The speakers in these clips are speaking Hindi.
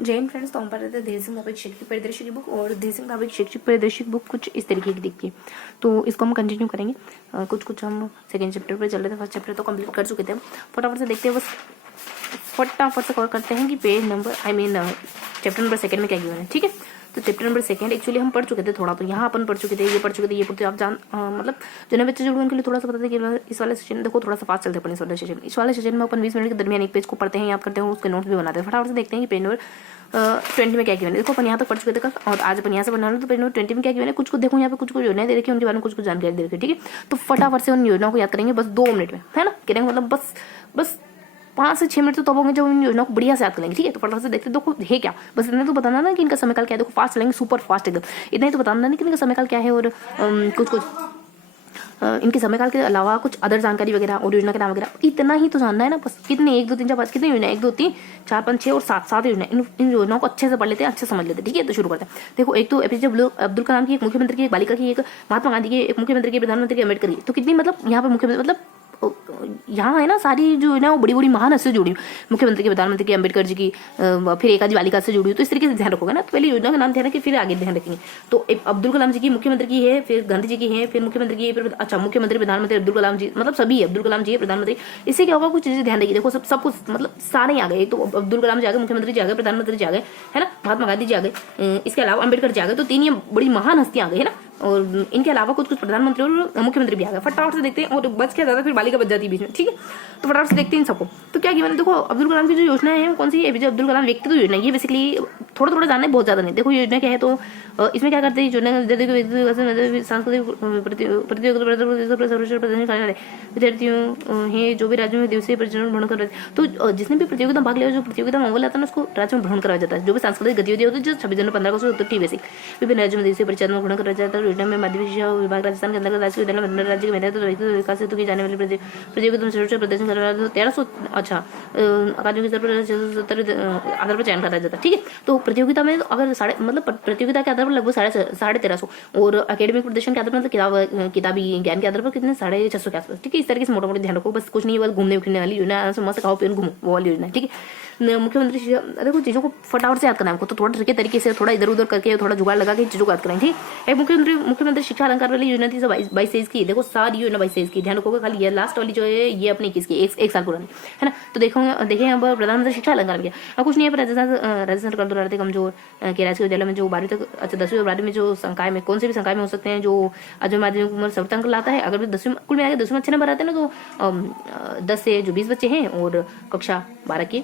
जय हिंद फ्रेंड्स। तो हम पढ़ रहे थे देश सिंह शैक्षिक परिदृश्य की बुक, और देश सिंह शैक्षिक परिदृश्य की बुक कुछ इस तरीके की दिखती है। तो इसको हम कंटिन्यू करेंगे। कुछ हम सेकेंड चैप्टर पर चल रहे थे। फर्स्ट चैप्टर तो कंप्लीट कर चुके थे। फटाफट से देखते हैं, बस फटाफट से कवर करते हैं कि page number chapter number second में क्या गिवन है। ठीक है, तो चैप्टर नंबर सेकंड एक्चुअली हम पढ़ चुके थे थोड़ा, तो यहाँ अपन पढ़ चुके थे, ये पढ़ चुके थे, ये पढ़ते आप मतलब जो नए बच्चे जुड़े उनके लिए थोड़ा सा बता दें कि इस वाले सेशन देखो थोड़ा सा फास्ट चलते हैं। इस वाले सेशन में अपन 20 मिनट के दरमियान एक पेज को पढ़ते हैं, याद करते हैं, उसके नोट्स भी बनाते हैं। फटाफट से देखते हैं कि पेज नंबर 20 में क्या गिवन है। देखो अपन यहाँ तक पढ़ चुके थे कल, और आज अपन यहाँ से पढ़ना है। तो पेज नंबर 20 में क्या गिवन है, कुछ देखो यहाँ पे कुछ योजनाएं दे रखी है, उनके बारे में कुछ जानकारी दे रखी है। ठीक है, तो फटाफट से उन योजनाओं को याद करेंगे बस 2 मिनट में, है ना। करेंगे मतलब बस 5 से 6 मिनट तो तब होंगे जब इन योजनाओं को बढ़िया से याद करेंगे। ठीक है, तो फटाफट से देखते देखो है क्या, बस इतना तो बताना ना कि इनका समय काल क्या है। देखो फास्ट चलेंगे, सुपर फास्ट एकदम, इतना ही तो बताना नहीं कि इनका समय काल क्या है, और कुछ इनके समय काल के अलावा कुछ अदर जानकारी वगैरह और योजना के नाम वगैरह, इतना ही तो जानना है ना बस। कितने 1 2 3 4 5 कितनी योजना, 1 2 3 4 5 6 और 7 योजना। इन योजनाओं को अच्छे से पढ़ लेते हैं, अच्छे समझ लेते हैं। ठीक है, तो शुरू करते हैं। देखो एक तो एपीजे अब्दुल कलाम की, एक मुख्यमंत्री की, एक बालिका की, एक महात्मा गांधी की, एक मुख्यमंत्री की, प्रधानमंत्री की, अम्बेडकर की। तो कितनी मतलब यहाँ पे मुख्यमंत्री मतलब यहाँ है ना सारी जो है ना वो बड़ी बड़ी महान हस्ती जुड़ी, मुख्यमंत्री की, प्रधानमंत्री की, अम्बेडकर जी की, फिर एक आदि बालिका से जुड़ी। तो इस तरीके से ध्यान रखोगे ना, तो पहले योजना का नाम ध्यान रखिए, फिर आगे ध्यान रखेंगे। तो अब्दुल कलाम जी की मुख्यमंत्री की है, फिर गांधी जी की है, फिर मुख्यमंत्री की है, फिर अच्छा मुख्यमंत्री प्रधानमंत्री अब्दुल कलाम जी, मतलब सभी अब्दुल कलाम जी है, प्रधानमंत्री। इससे क्या होगा, कुछ चीजें ध्यान रखिए। देखो सब कुछ मतलब सारे ही आ गए। तो अब्दुल कलाम जी आ गए, मुख्यमंत्री जी आ गए, प्रधानमंत्री जी आ गए, है ना, महात्मा गांधी जी आ गए, इसके अलावा अम्बेडकर जी आ गए। तो 3 ये बड़ी महान हस्तियां आ गई, है ना। और इनके अलावा कुछ प्रधानमंत्री और मुख्यमंत्री भी आ गए। फटाफट से देखते हैं, और बच क्या ज्यादा फिर बालिका बच जाती है बीच में। ठीक है, तो फटाफट से देखते हैं इन सबको। तो क्या गिवन है, देखो अब्दुल कलाम की जो योजना है वो कौन सी है, एपीजे अब्दुल कलाम व्यक्तिगत योजना। ये बेसिकली थोड़ा थोड़ा जानना है, बहुत ज्यादा नहीं। देखो योजना क्या है, तो इसमें क्या करते हैं, योजना विद्यार्थियों हैं जो भी राज्यों में दिवसीय परिचालन भ्रमण कर रहे हैं। तो जिसने भी प्रतियोगिता भाग लिया, जो प्रतियोगिता में अव्वल आता है ना, उसको राज्य में भ्रमण कराया जाता है। जो भी सांस्कृतिक गतिविधि होती है, जो 26 जनवरी 15 अगस्त होती है बेसिक, विभिन्न राज्यों में दिवसीय परिचालन भ्रमण कराया जाता है। योजना में माध्यमिक शिक्षा विभाग राजस्थान के अंतर्गत राजकीय विद्यालय राज्य के मेधावी विकास हेतु की जाने वाली प्रतियोगिता में सर्वोच्च प्रदर्शन करने वाले 1300 कार्यों के स्तर पर 670 आधार पर चयन कराया जाता है। ठीक है, तो प्रतियोगिता में अगर प्रतियोगिता के आधार पर लगभग 1350 और एकेडमिक प्रदर्शन के आधार पर मतलब किताबी ज्ञान के आधार पर कितने 650 के आसपास। ठीक है, इस तरीके से मोटा मोटा ध्यान रखो, बस कुछ नहीं है, बस घूमने फिरने वाली योजना, मस्त खाओ पियो घूमो, वो वाली योजना। ठीक है, मुख्यमंत्री देखो चीजों को फटाफट से याद करना है हमको, तो थोड़ा ट्रिकी तरीके से, थोड़ा इधर उधर करके, थोड़ा जुगाड़ लगा के चीजों को याद करेंगे। ठीक, मुख्यमंत्री शिक्षा अलंकार वाली योजना थी 22 की। देखो सारी योजना 22 की, ध्यान रखोगे। खाली ये लास्ट वाली जो है ये अपनी 21 की, एक साल पुरानी, है ना। तो देखिए यहाँ पर प्रधानमंत्री शिक्षा अलंकार में क्या कुछ नहीं है, पर राजस्थान सरकार द्वारा थे कमजोर के राजकीय विद्यालय में जो 12वीं तक, अच्छा 10वीं और 12वीं में जो संकाय में, कौन से भी संकाय में हो सकते हैं, जो आज माध्यमिक उम्र सर्वोत्तम अंक लाता है। अगर 10वीं कुल मिला के 10वीं में अच्छे नंबर आते हैं ना, तो 10 से जो 20 बच्चे हैं और कक्षा 12 के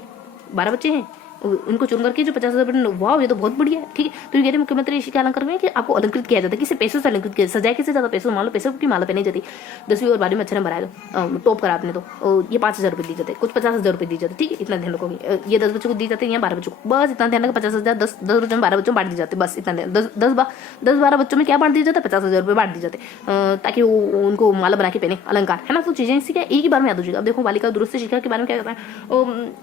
12 बच्चे हैं, उनको चुन करके जो 50,000, वाह ये तो बहुत बढ़िया है। ठीक है, तो ये कह रहे मुख्यमंत्री शिक्षा अलंकार में कि आपको अलंकृत किया जाता है, किसी पैसों से अलंकृत किया, सजाए किसी ज्यादा पैसों, मान लो पैसों की माला पहनी जाती। 10वीं और 12वीं में अच्छा नंबर आया तो टॉप करा आपने, तो ये 5,000 रुपये दी जाते, कुछ 50,000 रुपये दी जाते। ठीक है, इतना ध्यान रखोगे। ये 10 बच्चों को दी जाते हैं या 12 बच्चों को, बस इतना ध्यान रखो। 50,000 10 बच्चों में 12 बच्चों में बांट दी जाते, बस इतना 10-12 बच्चों में क्या बांट दिया जाता है, 50,000 रुपये बांट दी जाते, ताकि वो उनको माला बना के पहने अलंकार, है ना। तो चीजें इसी क्या एक ही बार में याद हो जाएगा। अब देखो बालिका दुरुस्त शिक्षा के बारे में क्या कहता है,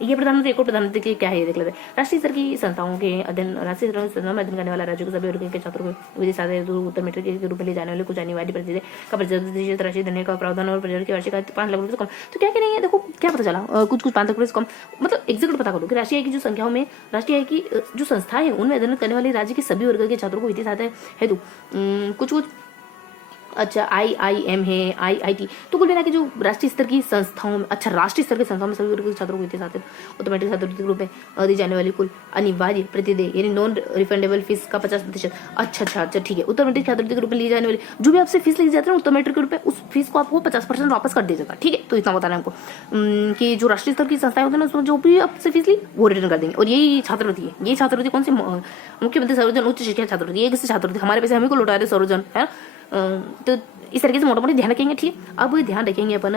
ये प्रधानमंत्री एक और प्रधानमंत्री की क्या है देख लेते हैं। राष्ट्रीय स्तर की संस्थाओं के अध्ययन, राष्ट्रीय संस्थाओं में अध्ययन करने वाला राज्यों के सभी वर्ग के छात्रों को विदेश उत्तर मेट्रिक के रूप में ले जाने वाले कुछ अनिवार्य प्रतिशत का प्रतिशत राशि देने का प्रावधान, और परिवार की वार्षिक 5 लाख रुपए से कम। तो क्या करेंगे, देखो क्या पता चला, कुछ 5 लाख रुपए से कम, मतलब एग्जैक्ट पता करो कि राष्ट्रीय आय की जो संख्याओं में, राष्ट्रीय आय की जो संस्थाएं हैं उनमें अध्ययन करने वाले राज्य के सभी वर्ग के छात्रों को विदेश आता है हेतु कुछ अच्छा IIM है, IIT। तो कुल मिला के जो राष्ट्रीय स्तर की संस्थाओं में, अच्छा राष्ट्रीय स्तर की संस्थाओं में सभी वर्ग के छात्रों को विदेश आते हैं। ऑटोमेटिक छात्रवृत्ति के रूप में दी जाने वाली कुल अनिवार्य प्रतिदेय यानी नॉन रिफंडेबल फीस का 50%। अच्छा ठीक है, उत्तर मैट्रिक छात्रवृत्ति के रूप में ली जाने वाली जो भी आपसे फीस ली जाती है उत्तर मैट्रिक के रूप में, उस फीस को आपको 50% वापस कर दिया जाता है। ठीक है, तो इतना बताना है हमको कि जो राष्ट्रीय स्तर की संस्थाएं होती है ना, उसमें जो भी आपसे फीस ली वो रिटर्न कर देंगे। और यही छात्रवृत्ति है, यही छात्रवृत्ति कौन सी, मुख्यमंत्री सर्वजन उच्च शिक्षा छात्रवृत्ति, ये किसी छात्रवृत्ति हमारे पैसे हमें को लौटा रहे सर्वजन, है ना। तो इस तरीके से मोटा मोटी ध्यान रखेंगे। ठीक, अब ध्यान रखेंगे अपन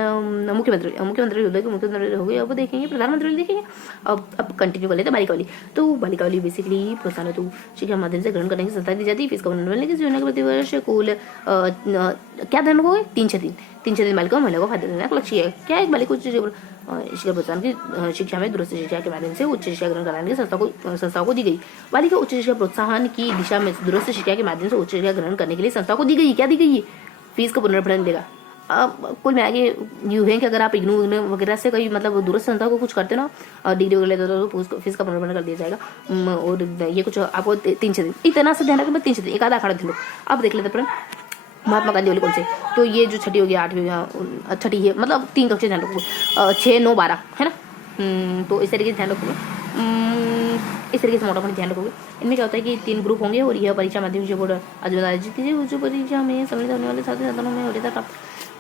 मुख्यमंत्री हो गए। अब देखेंगे प्रधानमंत्री देखेंगे। अब कंटिन्यू कर लेते हैं बालिका वाली। तो बालिका वाली बेसिकली प्रोत्साहन हेतु शिक्षा के माध्यम से ग्रहण करने की संस्था दी जाती है। फीस का बनने की योजना के प्रतिवर्ष कुल क्या धन हो गए 3 बालिका महिला को फायदा देना लक्ष्य है। क्या एक बालिका उच्च शिक्षा प्रोत्साहन की शिक्षा में दूरस्थ शिक्षा के माध्यम से उच्च शिक्षा ग्रहण कराने की संस्थाओं को दी गई। बालिका उच्च शिक्षा प्रोत्साहन की दिशा में दूरस्थ शिक्षा के माध्यम से उच्च शिक्षा ग्रहण करने के लिए संस्था को दी गई। क्या दी गई है, फीस का पुनर्भरण देगा। कुल मिला के यूँ है कि अगर आप इग्नू वगैरह से कोई मतलब दूरस्थ संस्था को कुछ करते हो ना और डिग्री वगैरह लेते हो तो फीस का पुनर्भरण कर दिया जाएगा। और ये कुछ आपको 3-6 दिन इतना से ध्यान रखना, 3-6 दिन एक आधा अखाड़ा थे लोग। अब देख लेते अपन महात्मा गांधी वाले कौन से, तो ये जो छठी हो गया 8वीं हो गया, छठी है मतलब 3 कक्षा ध्यान रखोगे, 6, 9, 12 है ना। तो इस तरीके से ध्यान रखोगे, इस तरीके से मोटा मोटी ध्यान रखोगे। इनमें क्या होता है कि 3 ग्रुप होंगे और यह परीक्षा माध्यमिक बोर्ड आयोजित कीजिए। जो परीक्षा में सम्मिलित होने वाले छात्र छात्राओं में वरीयता प्राप्त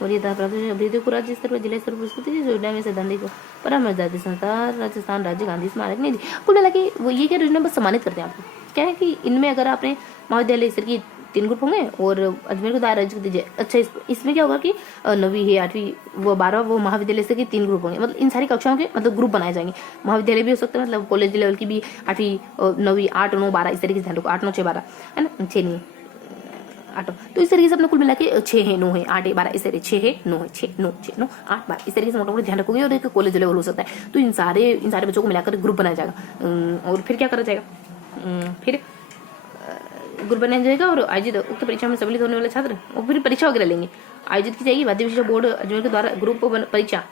अभ्यर्थियों को राज्य स्तर पर जिला स्तर पर पुरस्कृत योजना में सैद्धांतिक परामर्श जाति संस्था राजस्थान राज्य गांधी स्मारक नहीं दी। कुल मिला के वो ये क्या योजना बस सम्मानित करते हैं आपको। क्या है कि इनमें अगर आपने महाविद्यालय स्तर की 3 ग्रुप होंगे और अजमेर को दायरा राज्य दीजिए। अच्छा इसमें क्या होगा कि 9वीं है 8वीं वो 12 वो महाविद्यालय स्तर के 3 ग्रुप होंगे, मतलब इन सारी कक्षाओं के मतलब ग्रुप बनाए जाएंगे। महाविद्यालय भी हो सकता है मतलब कॉलेज लेवल की भी 8वीं 9वीं 8, 9, 12 इस तरीके से ध्यान रखो। 8, 9, 6, 12 है ना, 6 नहीं 8, तो इस तरीके से अपने कुल मिला के 6 है 9 है 8 है 12 इस तरीके 6 है 9 है 6 9 6 9 8 12 इस तरीके से मोटा मोटा ध्यान रखोगे। और एक कॉलेज लेवल हो सकता है, तो इन सारे बच्चों को मिलाकर ग्रुप बनाया जाएगा। और फिर क्या करा जाएगा, फिर ग्रुप बनाया जाएगा और आयोजित उक्त परीक्षा में सम्मिलित होने वाले छात्र और फिर परीक्षा वगैरह लेंगे। आयोजित की जाएगी माध्यमिक शिक्षा बोर्ड अजमेर के द्वारा ग्रुप परीक्षा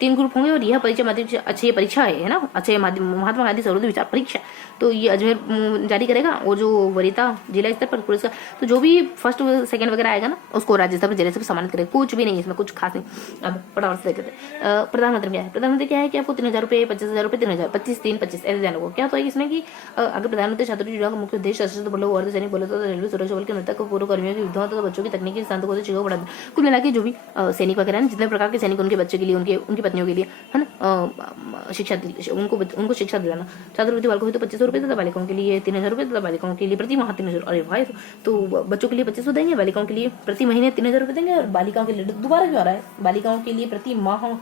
3 ग्रुप होंगे और यह परीक्षा माध्यमिक अच्छा ये परीक्षा है ना, अच्छा महात्मा गांधी सर्वोदय विचार परीक्षा, तो ये अजमेर जारी करेगा। और जो वरीयता जिला स्तर पर पुरस्कार, तो जो भी फर्स्ट सेकंड वगैरह आएगा ना उसको राज्य स्तर पर जिले से सम्मानित करेगा। कुछ भी नहीं इसमें, कुछ खास नहीं। अब फटाफट से देखते हैं प्रधानमंत्री क्या है। प्रधानमंत्री क्या है कि आपको 3,000 रुपये 25,000 रुपये 3,000 25 3 25 ऐसे जाना होगा। क्या होता है इसमें कि अगर प्रधानमंत्री छात्रों योजना का मुख्य उद्देश्य सशस्त्र बलों अर्धसैनिक बलों तथा रेलवे सुरक्षा बल के मृतक पूर्व कर्मियों की विधवाओं तथा बच्चों की तकनीकी संस्थानों को शिक्षा बढ़ा। कुल मिला के जो भी सैनिक वगैरह हैं जितने प्रकार के सैनिक उनके बच्चे के लिए उनकी पत्नियों के लिए है ना शिक्षा उनको शिक्षा दिलाना। छात्रवृत्ति बालकों को तो 2500 रुपये तथा बालिकाओं के लिए 3,000 रुपये तथा बालिकाओं के लिए प्रति माह 3,000। अरे भाई, तो बच्चों के लिए 2500 देंगे, बालिकाओं के लिए प्रति महीने 3,000 रुपये देंगे। और बालिकाओं के लिए दोबारा क्यों आ रहा है, बालिकाओं के लिए प्रति माह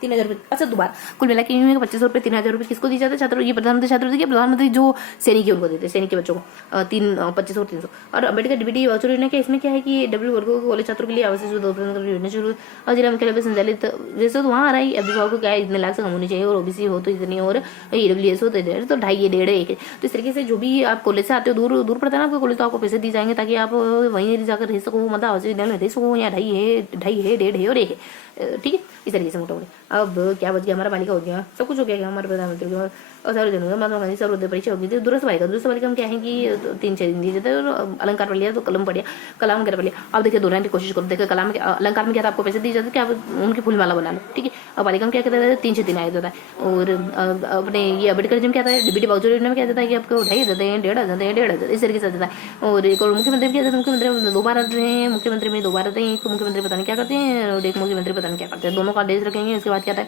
3,000 रुपये। अच्छा दोबारा कुल मिला के 2500 रुपये 3,000 रुपये किसको दी जाते हैं छात्रों, ये प्रधानमंत्री छात्रवृत्ति के प्रधानमंत्री जो सैनिक है उनको देते हैं, सैनिक के बच्चों को 2500 300। और अम्बेडकर डीबीटी वाउचर योजना क्या, इसमें क्या है कि डब्ल्यू वर्गों के कॉलेज छात्रों के लिए आवासीय सुविधा उपलब्ध करने की योजना शुरू और जिला मुख्यालय पर संचालित। वैसे तो वहाँ आ रहा है अभिभावक को क्या है इतने लाख से कम होनी चाहिए और ओबीसी हो तो इतनी और ईडब्ल्यूएस हो तो 2.5 1.5 1। तो इस तरीके से जो भी आप कॉलेज से आते हो दूर दूर पड़ता है ना आपको कॉलेज, तो आपको पैसे दिए जाएंगे ताकि आप वहीं जाकर रह सको, मतलब आवासीय विद्यालय में रह सको। यहाँ 2.5 है 1.5 है और 1 है, ठीक है इस तरीके से मोटा मोटा। अब क्या बच गया, हमारा बालिका हो गया, सब कुछ हो गया हमारे प्रधानमंत्री के और सर्वजन महात्मा गांधी सर्वोदय परीक्षा होगी थी। दूरस्थ बालिका में क्या है कि 3-6 दिन दिए जाते हैं। और अलंकार पढ़ लिया तो कलम पढ़ लिया, कलाम वगैरह पढ़ लिया। अब देखिए दोहराने की कोशिश करो, देखिए कलाम अलंकार में क्या था, आपको पैसे दिए जाते कि आप उनकी फूलमाला बना लो, ठीक है। अब बालिका में क्या कहता है 3-6 दिन आया जाता है। और अपने ये अम्बेडकर जी में क्या था, डीबीटी वाउचर योजना में क्या जाता है कि आपको 2.5 देते हैं 1,500 इस तरीके से जाता है। और एक और मुख्यमंत्री क्या जाता है, मुख्यमंत्री 2 बार आते हैं, मुख्यमंत्री में 2 बार आते हैं। एक मुख्यमंत्री पता नहीं क्या करते हैं और एक मुख्यमंत्री पता नहीं क्या करते हैं, दोनों का आदेश रखेंगे। उसके बाद क्या था,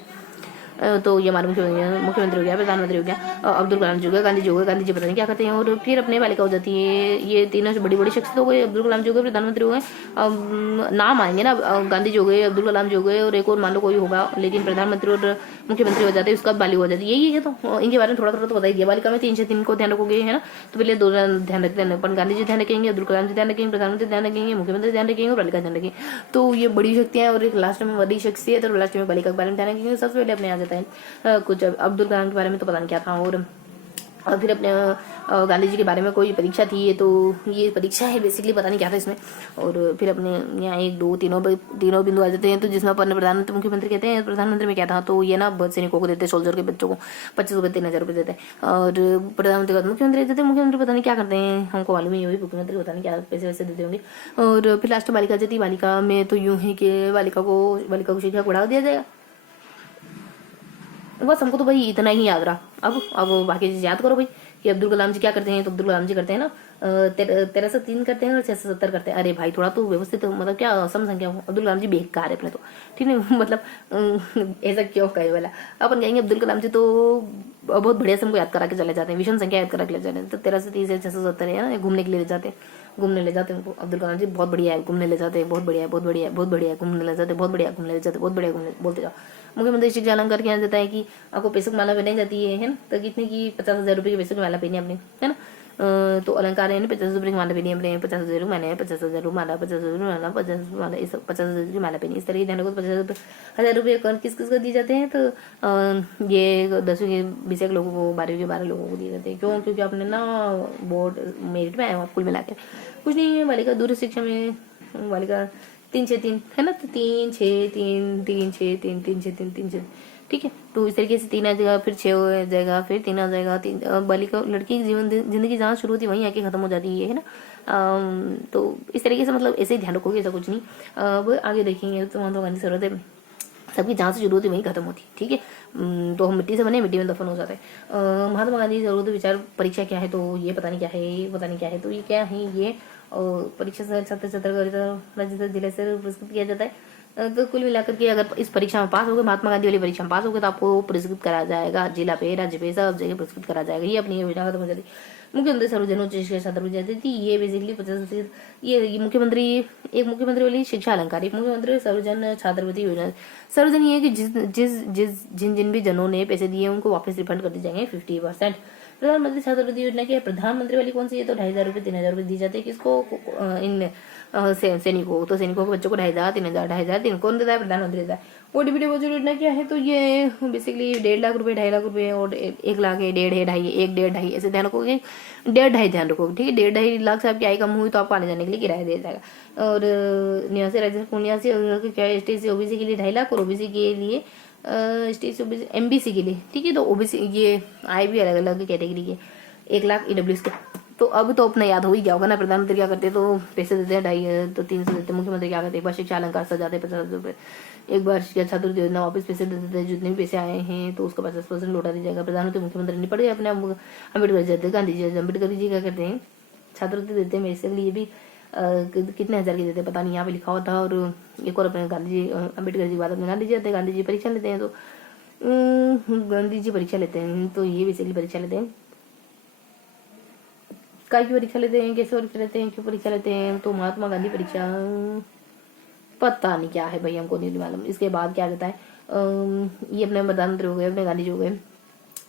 तो ये हमारे मुख्यमंत्री हो गया, प्रधानमंत्री हो गया, अब्दुल कलाम जी हो गया, गांधी जी हो गए, गांधी जी पता नहीं क्या करते हैं। और फिर अपने बालिका हो जाती है। ये तीनों बड़ी बड़ी शख्सियत हो गए, अब्दुल कलाम जी हो गए, प्रधानमंत्री हो गए, नाम आएंगे ना, गांधी जी हो गए, अब्दुल कलाम जी हो गए और एक और मान लो कोई होगा, लेकिन प्रधानमंत्री और मुख्यमंत्री हो जाते हैं, उसका बालिका हो जाती है। यही है, तो इनके बारे में थोड़ा थोड़ा तो बता ही दिया। बालिका में 3 को ध्यान रखोगे है ना, तो पहले 2 ध्यान रखते हैं, अपन गांधी जी ध्यान रखेंगे, अब्दुल कलाम जी ध्यान रखेंगे, प्रधानमंत्री ध्यान रखेंगे, मुख्यमंत्री ध्यान रखेंगे और बालिका ध्यान रखेंगे। तो ये बड़ी शक्तियां और एक लास्ट में बड़ी शख्सियत और लास्ट में बालिका के बारे में ध्यान रखेंगे। सबसे पहले अपने आ जाता है कुछ अब्दुल कलाम के बारे में तो पता नहीं क्या था। और फिर अपने गांधी जी के बारे में कोई परीक्षा थी, तो ये परीक्षा है बेसिकली, पता नहीं क्या था इसमें। और फिर अपने यहाँ 1 2 तीनों बिंदु आ जाते हैं, तो जिसमें अपन प्रधानमंत्री मुख्यमंत्री कहते हैं। प्रधानमंत्री में क्या था, तो ये ना सैनिकों को देते हैं, सोल्जर के बच्चों को 25 रुपये 3,000 रुपये देते हैं। और प्रधानमंत्री का मुख्यमंत्री देते हैं, मुख्यमंत्री पता नहीं क्या करते हैं, हमको मालूम ही वही मुख्यमंत्री पता नहीं क्या पैसे वैसे देते होंगे। और फिर लास्ट बालिका जाती, बालिका में तो यूँ है कि बालिका को शिक्षा बढ़ा दिया जाएगा। बस हमको तो भाई इतना ही याद रहा। अब बाकी चीज याद करो भाई कि अब्दुल कलाम जी क्या करते हैं, तो अब्दुल कलाम जी करते हैं ना 1303 करते हैं और 670 करते हैं। अरे भाई थोड़ा तो व्यवस्थित मतलब क्या सम संख्या हो। अब्दुल कलाम जी बेकार है अपने तो, ठीक है मतलब ऐसा क्यों कहे वाला। अपन कहेंगे अब्दुल कलाम जी तो बहुत बढ़िया से हमको याद करा के चले जाते हैं, विषम संख्या याद करा के ले जाते हैं। तो 1330 से 670 है ना, घूमने के लिए ले जाते हैं, घूमने ले जाते हैं उनको। अब्दुल कलाम जी बहुत बढ़िया है, घूमने ले जाते हैं, बहुत बढ़िया बहुत बढ़िया बहुत बढ़िया घूमने ले जाते, बहुत बढ़िया घूमने ले जाते, बहुत बढ़िया घूमने बोलते जाओ। मुख्यमंत्री शिक्षा अलंकार क्या जाता है कि आपको पैसों की माला पहनाई जाती है ना, तो कितने की 50,000 रुपये की पैसों की माला पहनी अपने, है ना। तो अलंकार है ना 50 रुपये की माला पहनी अपने, 50,000 माला, 50,000 माला, 50,000 माला, 50 माला, इस 50,000 की माला पहनी। इस तरीके ध्यान रखो। 50,000 रुपये किस किस को दिए जाते हैं, तो ये 10वीं के 20 लोगों को, 12वीं के 12 लोगों को दिए जाते हैं। क्यों, क्योंकि आपने ना बोर्ड मेरिट में आया कुल मिला के कुछ नहीं है। बालिका दूर शिक्षा में बालिका 3 6 3 है ना, तो 3 6 3 3 6 3 3 6 3 ठीक है। तो इस तरीके से 3 आ जाएगा, फिर 6 हो जाएगा, फिर 3 आ जाएगा। बालिका लड़की की जिंदगी जहाँ शुरू होती है वहीं आके खत्म हो जाती है ना। तो इस तरीके से मतलब ऐसे ही ध्यान रखोगे, ऐसा कुछ नहीं। अब आगे देखेंगे तो महात्मा गांधी जरूरत है सबकी जहाँ से शुरू होती है वहीं खत्म होती है, ठीक है। तो हम मिट्टी से बने, मिट्टी में दफन हो जाता है। महात्मा गांधी जरूरत विचार परीक्षा क्या है, तो ये पता नहीं क्या है, ये पता नहीं क्या है, तो ये क्या है ये परीक्षा से छात्र छात्र जिले से पुरस्कृत किया जाता है। तो कुल मिलाकर के अगर इस परीक्षा में पास हो गए, महात्मा गांधी वाली परीक्षा में पास हो गए, तो आपको पुरस्कृत करा जाएगा, जिला पे राज्य पे सब जगह पुरस्कृत करा जाएगा। ये अपनी योजना खत्म हो जाती। मुख्यमंत्री सर्वजन उच्च शिक्षा छात्र जाती थी, ये बेसिकली 50%। ये मुख्यमंत्री, एक मुख्यमंत्री वाली शिक्षा अलंकार, एक मुख्यमंत्री सर्वजन छात्रवृत्ति योजना। सर्वजन ये है कि जिन भी जनों ने पैसे दिए उनको वापस रिफंड कर दिए जाएंगे 50%। प्रधानमंत्री छात्रवृत्ति योजना की है, प्रधानमंत्री वाली कौन सी है, तो 2,500 रुपये 3,000 रुपये दी जाते हैं किसको, इन सैनिकों। तो सैनिकों के बच्चों को 2,500 3,000 2,500 3 कौन देता है, प्रधानमंत्री देता है। ओटीपी डिपॉजिट योजना क्या है, तो ये बेसिकली 1.5 लाख रुपए 2.5 लाख रुपए और 1 लाख है, 1.5 है, 2.5 1 1.5 2.5 ऐसे ध्यान रखोगे। 1.5 2.5 ध्यान रखोगे, ठीक है। 1.5 2.5 लाख से आपकी आय कम हुई तो आपको आने जाने के लिए किराया दिया जाएगा। और निवासी राज्य निवासी क्या एसटी सी ओबीसी के लिए 2.5 लाख और ओबीसी के लिए एमबीसी के लिए, ठीक है। तो ओबीसी ये आय भी अलग अलग कैटेगरी के 1 लाख ईडब्ल्यूएस के। तो अब तो अपना याद हो ही गया होगा ना, प्रधानमंत्री क्या करते हैं, तो पैसे देते हैं 2.5 तो 300 देते हैं। मुख्यमंत्री क्या करते हैं, एक बार शिक्षा अलंकार सजाते हैं 50 रुपये, एक बार शिक्षा छात्रवृत्ति योजना वापस पैसे दे देते हैं, जितने भी पैसे आए हैं तो उसका 50% लौटा दिया जाएगा। प्रधानमंत्री मुख्यमंत्री निपट गए अपने। अम्बेडकर जाते हैं, गांधी जी अम्बेडकर जी क्या करते हैं, छात्रवृत्ति देते हैं। मेरे लिए भी कितने हजार की देते हैं पता नहीं, यहाँ पे लिखा हुआ था। और एक और अपने गांधी जी अम्बेडकर जी के बाद अपने गांधी जी आते हैं, गांधी जी परीक्षा लेते हैं। तो गांधी जी परीक्षा लेते हैं, तो ये बेसिकली परीक्षा लेते हैं, काय की परीक्षा लेते हैं, कैसे परीक्षा लेते हैं, क्यों परीक्षा लेते हैं, तो महात्मा गांधी परीक्षा पता नहीं क्या है भाई, हमको नहीं मालूम। इसके बाद क्या रहता है, ये अपने प्रधानमंत्री हो गए, अपने गांधी जी हो गए,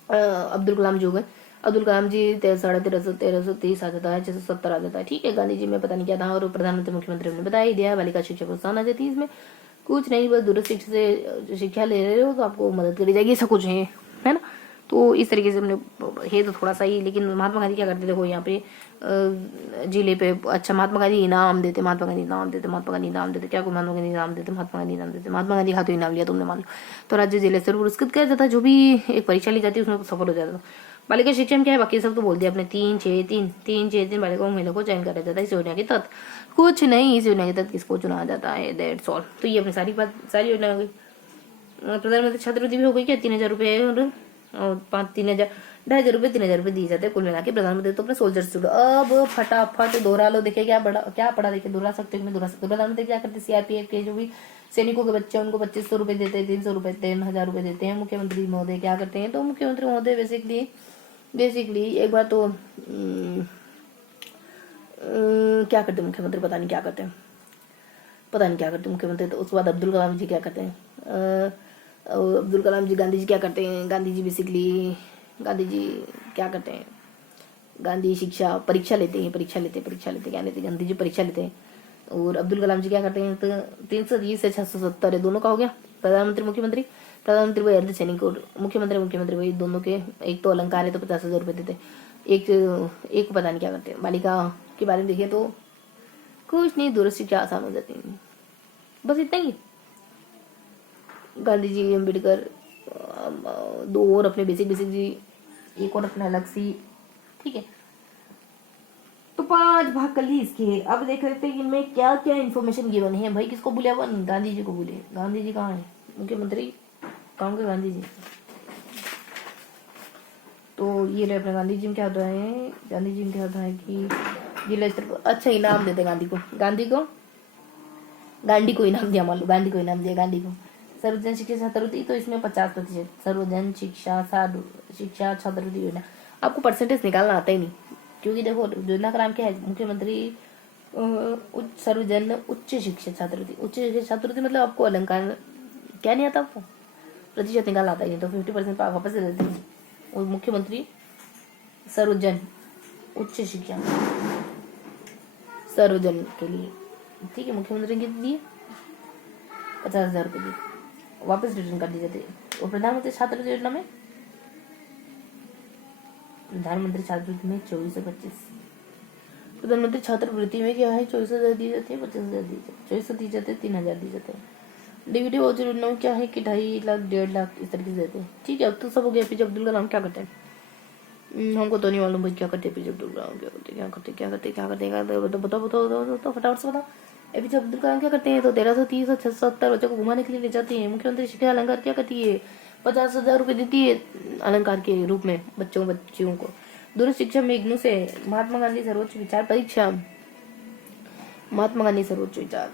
अब्दुल कलाम जी हो गए। अब्दुल कलाम जी 1330 आ जाता है, 670 आ जाता है, ठीक है। गांधी जी में पता नहीं क्या था। और प्रधानमंत्री मुख्यमंत्री हमने बताया ही दिया। बालिका शिक्षा प्रोत्साहन आ जाती है, इसमें कुछ नहीं, बस दूरस्थ शिक्षा से शिक्षा ले रहे हो तो आपको मदद करी जाएगी, ऐसा कुछ है ना। तो इस तरीके से हमने है तो थोड़ा सा ही। लेकिन महात्मा गांधी क्या करते, देखो यहाँ पे जिले पे, अच्छा महात्मा गांधी इनाम देते, महात्मा गांधी इनाम देते, महात्मा गांधी इनाम देते, क्या को महात्मा गांधी इनाम देते, महात्मा गांधी इनाम देते, महात्मा गांधी हाथों इनाम लिया तुमने मान लो, तो राज्य जिले से पुरस्कृत किया जाता है। जो भी एक परीक्षा ली जाती है उसमें सफल हो जाता है। बालिका शिक्षा में क्या है, बाकी सब तो बोल दिया अपने, 3 6 3 बालिकाओं महिला को चयन करा जाता है इस योजना के तहत। कुछ नहीं, इस योजना के तहत किसको चुना जाता है, दैट्स ऑल। तो ये अपनी सारी योजना हो गई। प्रधानमंत्री छात्रवृत्ति भी हो गई क्या, 3,000 रुपये और 3,000 2,500 रुपये 3,000 रुपये दिए जाते हैं कुल मिला के। प्रधानमंत्री तो अपने सोल्जर से। अब फटाफट दोहरा लो, देखिए क्या पढ़ा, देखिए दोहरा सकते हो, दोहरा सकते हो। प्रधानमंत्री क्या करते हैं, सीआरपीएफ के जो भी सैनिकों के बच्चे उनको 2,500 रुपये देते हैं, 300 रुपये 3,000 रुपये देते हैं। मुख्यमंत्री महोदय क्या करते हैं, तो मुख्यमंत्री महोदय बेसिकली एक बार तो क्या करते हैं मुख्यमंत्री, पता नहीं क्या करते हैं मुख्यमंत्री। तो उसके बाद अब्दुल कलाम जी क्या करते हैं, अब्दुल कलाम जी, गांधी जी क्या करते हैं, गांधी जी क्या करते हैं, गांधी शिक्षा परीक्षा लेते हैं क्या लेते हैं, गांधी जी परीक्षा लेते हैं। और अब्दुल कलाम जी क्या करते हैं, तो 330 से 670 दोनों का हो गया। प्रधानमंत्री वही अर्धसैनिक और मुख्यमंत्री वही दोनों के। एक तो अलंकार है तो 50,000 रुपये देते, एक पता नहीं क्या करते हैं। बालिका के बारे में देखिए तो कुछ नहीं, दूरस्थ शिक्षा आसान हो जाती है, बस इतना ही। गांधी जी, अम्बेडकर, 2 और अपने बेसिक जी, एक और अपना अलग सी, ठीक है। तो 5 भाग कर ली इसके। अब देख लेते हैं कि इनमें क्या क्या इन्फॉर्मेशन गिवन है। भाई किसको बोले अपन, गांधी जी को बोले। गांधी जी कहाँ है, मुख्यमंत्री कहाँ के गांधी जी। तो ये रहे अपने गांधी जी में क्या होता है, कि जिला स्तर पर अच्छा इनाम देते गांधी को इनाम दिया, मान लो गांधी को इनाम दिया, गांधी को। सर्वजन शिक्षा छात्रवृत्ति, तो इसमें 50%। सर्वजन शिक्षा छात्रवृत्ति योजना, आपको परसेंटेज निकालना आता ही नहीं, क्योंकि देखो योजना का नाम क्या है, मुख्यमंत्री सर्वजन उच्च शिक्षा छात्रवृत्ति मतलब आपको अलंकार क्या नहीं आता, आपको प्रतिशत निकालना आता ही नहीं, तो 50% वापस दे देते हैं। और मुख्यमंत्री सर्वजन उच्च शिक्षा सर्वजन के लिए, ठीक है, मुख्यमंत्री ने कितने दिए, 50,000 रुपये दिए, वापस रिटर्न कर दी जाती है। और प्रधानमंत्री छात्रवृत्ति योजना में 24 से 25 प्रधानमंत्री छात्रवृत्ति में क्या है, 24,000 दी जाती है, 50,000 दी जाती है, 2400 दी जाते हैं, 3,000 दी जाते हैं। डीबीटी वाउचर योजना में क्या है कि 2.5 लाख 1.5 लाख इस तरीके से देते हैं। ठीक है, अब तो सब हो गया। एपीजे अब्दुल कलाम क्या करते हैं, हमको तो नहीं मालूम भाई क्या करते एपीजे अब्दुल कलाम, क्या करते बताओ फटाफट से बताओ। एपीजे अब्दुल कलाम क्या करते हैं, तो 1330 और 670 बच्चों को घुमाने के लिए ले जाते हैं। मुख्यमंत्री शिक्षा अलंकार क्या करती है, 50,000 रुपये देती है अलंकार के रूप में बच्चियों को। दूरस्थ शिक्षा में इग्नू से महात्मा गांधी सर्वोच्च विचार परीक्षा, महात्मा गांधी सर्वोच्च विचार,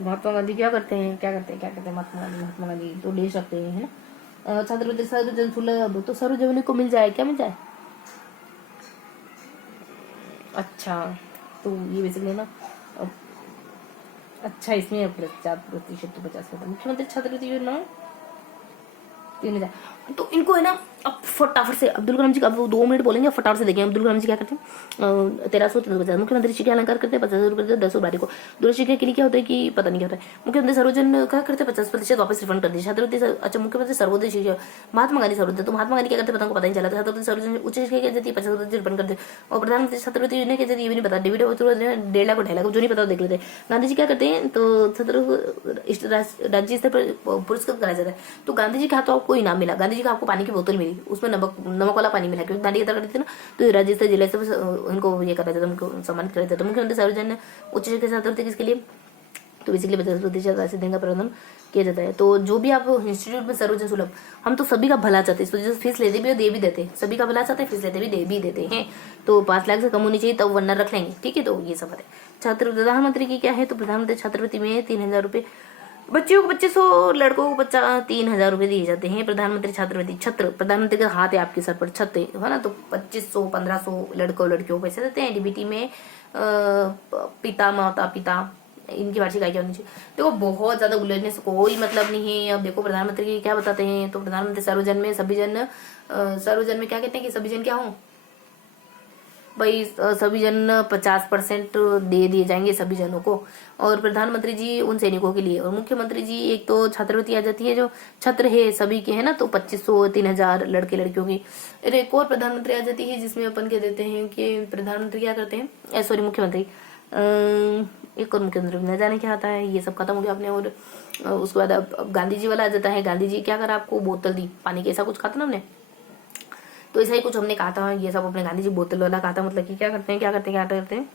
महात्मा गांधी क्या करते हैं महात्मा गांधी तो देश रखते हैं, है ना। छात्रवृत्ति सर्वजन सुलभ, तो सर्वजनिक को मिल जाए, क्या मिल जाए, अच्छा तो ये बेसिकली ना अच्छा इसमें 50% तो 50%। मुख्यमंत्री छात्रवृत्ति योजना 3,000। तो इनको है ना, अब फटाफट से अब्दुल कलाम जी का, अब 2 मिनट बोलेंगे, फटाफट से देखें अब्दुल कलाम जी क्या करते हैं। 1350 मुख्यमंत्री शिक्षा अलंकार करते हैं, 50,000 रुपये 10 को। दूर शिक्षा के लिए क्या होता है कि पता नहीं क्या होता है। मुख्यमंत्री सर्वजन क्या करते हैं, 50% वापस रिफंड कर दिए छात्रवृत्ति। अच्छा, मुख्यमंत्री सर्वोदय शिक्षा, महात्मा गांधी सर्वोदय, तो महात्मा गांधी क्या करते हैं पता नहीं चला था। छात्रवृत्ति सर्वजन उच्च शिक्षा क्या जाती है, 50% रिफंड कर दे। और प्रधानमंत्री छात्रवृत्ति योजना क्या जाती है, ये भी नहीं पता। डीबीटी 1.5 लाख 2.5 लाख जो नहीं पता देख लेते। गांधी जी क्या करते हैं, तो छात्र राज्य स्तर पर पुरस्कृत कराया जाता है। तो गांधी जी का तो आपको इनाम मिला, गांधी जी का आपको पानी की बोतल मिली, उसमें नमक वाला पानी मिला, क्योंकि दांडी यात्रा करते थे ना, तो राज्य स्तर जिला स्तर उनको ये करा जाता है, उनको सम्मानित करा जाता है। मुख्यमंत्री सर्वजन उच्च शिक्षा छात्रवृत्ति किसके लिए, तो बेसिकली 50% राशि देने का प्रावधान किया जाता है। तो जो भी आप इंस्टीट्यूट में सर्वजन सुलभ, हम तो सभी का भला चाहते हैं, इस वजह से फीस लेते भी और दे भी देते हैं, सभी का भला चाहते हैं, फीस लेते भी दे भी देते हैं। तो 5 लाख से कम होनी चाहिए, तब वरना रख लेंगे, ठीक है। तो ये सब है। छात्र प्रधानमंत्री की क्या है, तो प्रधानमंत्री छात्रवृत्ति में 3,000 रुपये, बच्चियों को 2500, लड़कों को 3,000 रुपये दिए जाते हैं। प्रधानमंत्री छात्रवृत्ति, छत्र प्रधानमंत्री का हाथ है आपके सर पर, छत्र है ना, तो 2500 1500 लड़कियों को पैसे देते हैं। डीबीटी में पिता माता पिता इनकी वार्षिक आय क्या होनी चाहिए। देखो बहुत ज्यादा उलझने से कोई मतलब नहीं है। अब देखो प्रधानमंत्री की क्या बताते हैं, तो प्रधानमंत्री सर्वजन में सभी जन, सर्वजन में क्या कहते हैं कि सभी जन क्या हो भाई, सभी जन 50% दे दिए जाएंगे सभी जनों को। और प्रधानमंत्री जी उन सैनिकों के लिए, और मुख्यमंत्री जी एक तो छात्रवृत्ति आ जाती है जो छात्र है सभी के, है ना, तो 2500 3,000 लड़के लड़कियों की। एक और प्रधानमंत्री आ जाती है जिसमें अपन कह देते हैं कि प्रधानमंत्री क्या करते हैं, सॉरी मुख्यमंत्री, एक और मुख्यमंत्री न जाने क्या आता है, ये सब खत्म हो गया आपने। और उसके बाद अब गांधी जी वाला आ जाता है। गांधी जी क्या करा, आपको बोतल दी पानी की, ऐसा कुछ कहा था ना हमने, तो ऐसा ही कुछ हमने कहा था। ये सब अपने गांधी जी बोतल वाला कहा था, मतलब कि क्या करते हैं।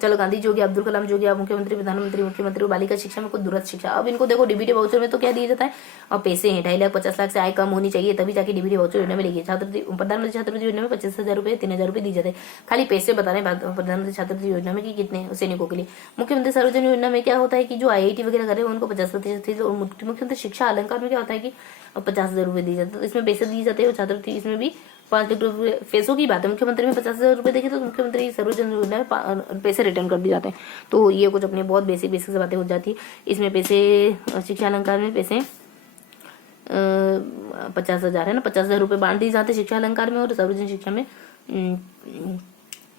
चलो गांधी जी हो गया, अब्दुल कलाम जी हो गया, मुख्यमंत्री मुख्यमंत्री बालिका शिक्षा में कुछ दूरस्थ शिक्षा। अब इनको देखो डीबीटी वाउचर में तो क्या दिया जाता है, अब पैसे हैं 2.5 लाख 50 लाख से आय कम होनी चाहिए, तभी जाके डीबीटी वाउचर योजना में लेगी। प्रधानमंत्री छात्रवृत्ति योजना में 25,000 रुपये 3,000 रुपये दी जाते हैं। खाली पैसे बता रहे हैं प्रधानमंत्री छात्रवृत्ति योजना में कि कितने सैनिकों के लिए। मुख्यमंत्री सर्वजन योजना में क्या होता है कि जो IIT वगैरह करे उनको 50% और मुख्यमंत्री शिक्षा अलंकार में क्या होता है कि 50,000 रुपये दी जाते हैं। तो इसमें पैसे दिए जाते हैं, छात्रवृत्ति इसमें भी 5 लाख रुपये पैसों की बात है। मुख्यमंत्री में 50,000 रुपये देखे तो मुख्यमंत्री सर्वजन योजना में पैसे रिटर्न कर दिए जाते हैं। तो ये कुछ अपनी बहुत बेसिक से बातें हो जाती है। इसमें पैसे शिक्षा अलंकार में पैसे 50,000 है ना, 50,000 रुपये बांट दिए जाते हैं शिक्षा अलंकार में, और सर्वजन शिक्षा में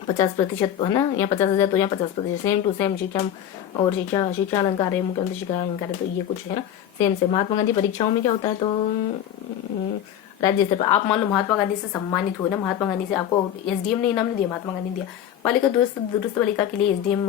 50% है ना, या 50,000 तो यहाँ 50% सेम टू सेम शिक्षा और शिक्षा अलंकार है, मुख्यमंत्री शिक्षा अलंकार है, तो ये कुछ है ना सेम से। महात्मा गांधी परीक्षाओं में क्या होता है, तो राज्य स्तर पर आप मान लो महात्मा गांधी से सम्मानित हुए ना, महात्मा गांधी से आपको SDM ने इनाम नहीं दिया, महात्मा गांधी ने दिया। बालिका दुरुस्त बालिका के लिए SDM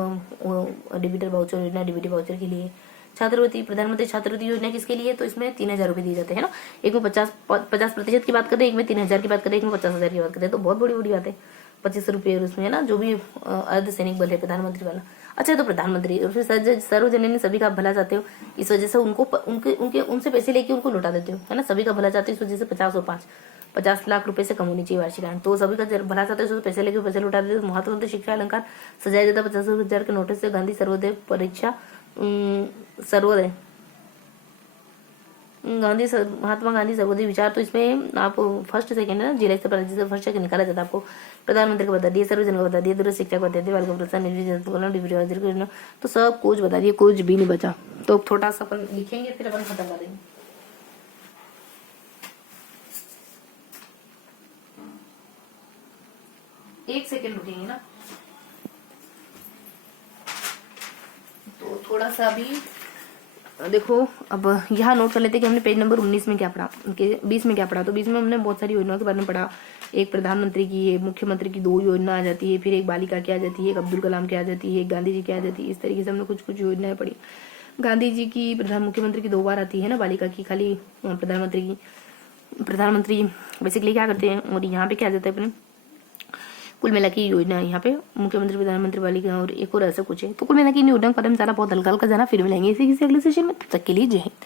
डीबीटी वाउचर योजना, डीबीटी वाउचर के लिए। छात्रवृत्ति प्रधानमंत्री छात्रवृत्ति योजना किसके लिए, तो इसमें 3,000 रुपये दिए जाते हैं ना। एक में 50% की बात करें, एक में 3,000 की बात करें, एक में 50,000 की बात करें, तो बहुत बड़ी बात है। 2500 रुपये और उसमें है ना जो भी अर्ध सैनिक बल है प्रधानमंत्री वाला। अच्छा, तो प्रधानमंत्री और फिर सर्वजन सभी का भला चाहते हो, इस वजह से उनको उनके उनसे पैसे लेके उनको लौटा देते हो, है ना। सभी का भला चाहते हो, इस वजह से 50 और 50 लाख रुपए से कम होनी चाहिए वार्षिक आय। तो सभी का भला चाहते हो, पैसे लेके पैसे लौटा देते हो। महात्मा गांधी शिक्षा अलंकार सजाया जाता है 50,000 के नोटिस से। गांधी सर्वोदय परीक्षा सर्वोदय महात्मा गांधी सर्वोदय विचार, तो इसमें आप फर्स्ट सेकंड है ना, जिला स्तर पर जिसे फर्स्ट सेकंड निकाला जाता है। आपको प्रधानमंत्री को बता दिए, सर्वजन को बता दिए, दूरस्थ शिक्षा को बता दिए, बालिका प्रोत्साहन डिग्री, तो सब कुछ बता दिए, कुछ भी नहीं बचा। तो थोड़ा सा अपन लिखेंगे फिर अपन खत्म कर देंगे। एक सेकंड रुकेंगे ना, तो थोड़ा सा अभी देखो अब यहाँ नोट कर लेते हैं कि हमने पेज नंबर 19 में क्या पढ़ा, 20 में क्या पढ़ा। तो 20 में हमने बहुत सारी योजनाओं के बारे में पढ़ा। एक प्रधानमंत्री की, एक मुख्यमंत्री की 2 योजना आ जाती है, फिर एक बालिका की आ जाती है, एक अब्दुल कलाम की आ जाती है, एक गांधी जी की आ जाती है। इस तरीके से हमने कुछ कुछ योजनाएं पढ़ी। गांधी जी की मुख्यमंत्री की 2 बार आती है ना, बालिका की खाली प्रधानमंत्री की। प्रधानमंत्री बेसिकली क्या करते हैं, और यहाँ पे क्या आ जाता है अपने कुल मिला की योजना है। यहाँ पे मुख्यमंत्री, प्रधानमंत्री, बालिका और एक और ऐसा कुछ है। तो कुल मिला की इन योजना का पता चला बहुत हल्का हल्का जाना, फिर मिलेंगे इसी किसी अगले सेशन में। तब तक के लिए जय हिंद।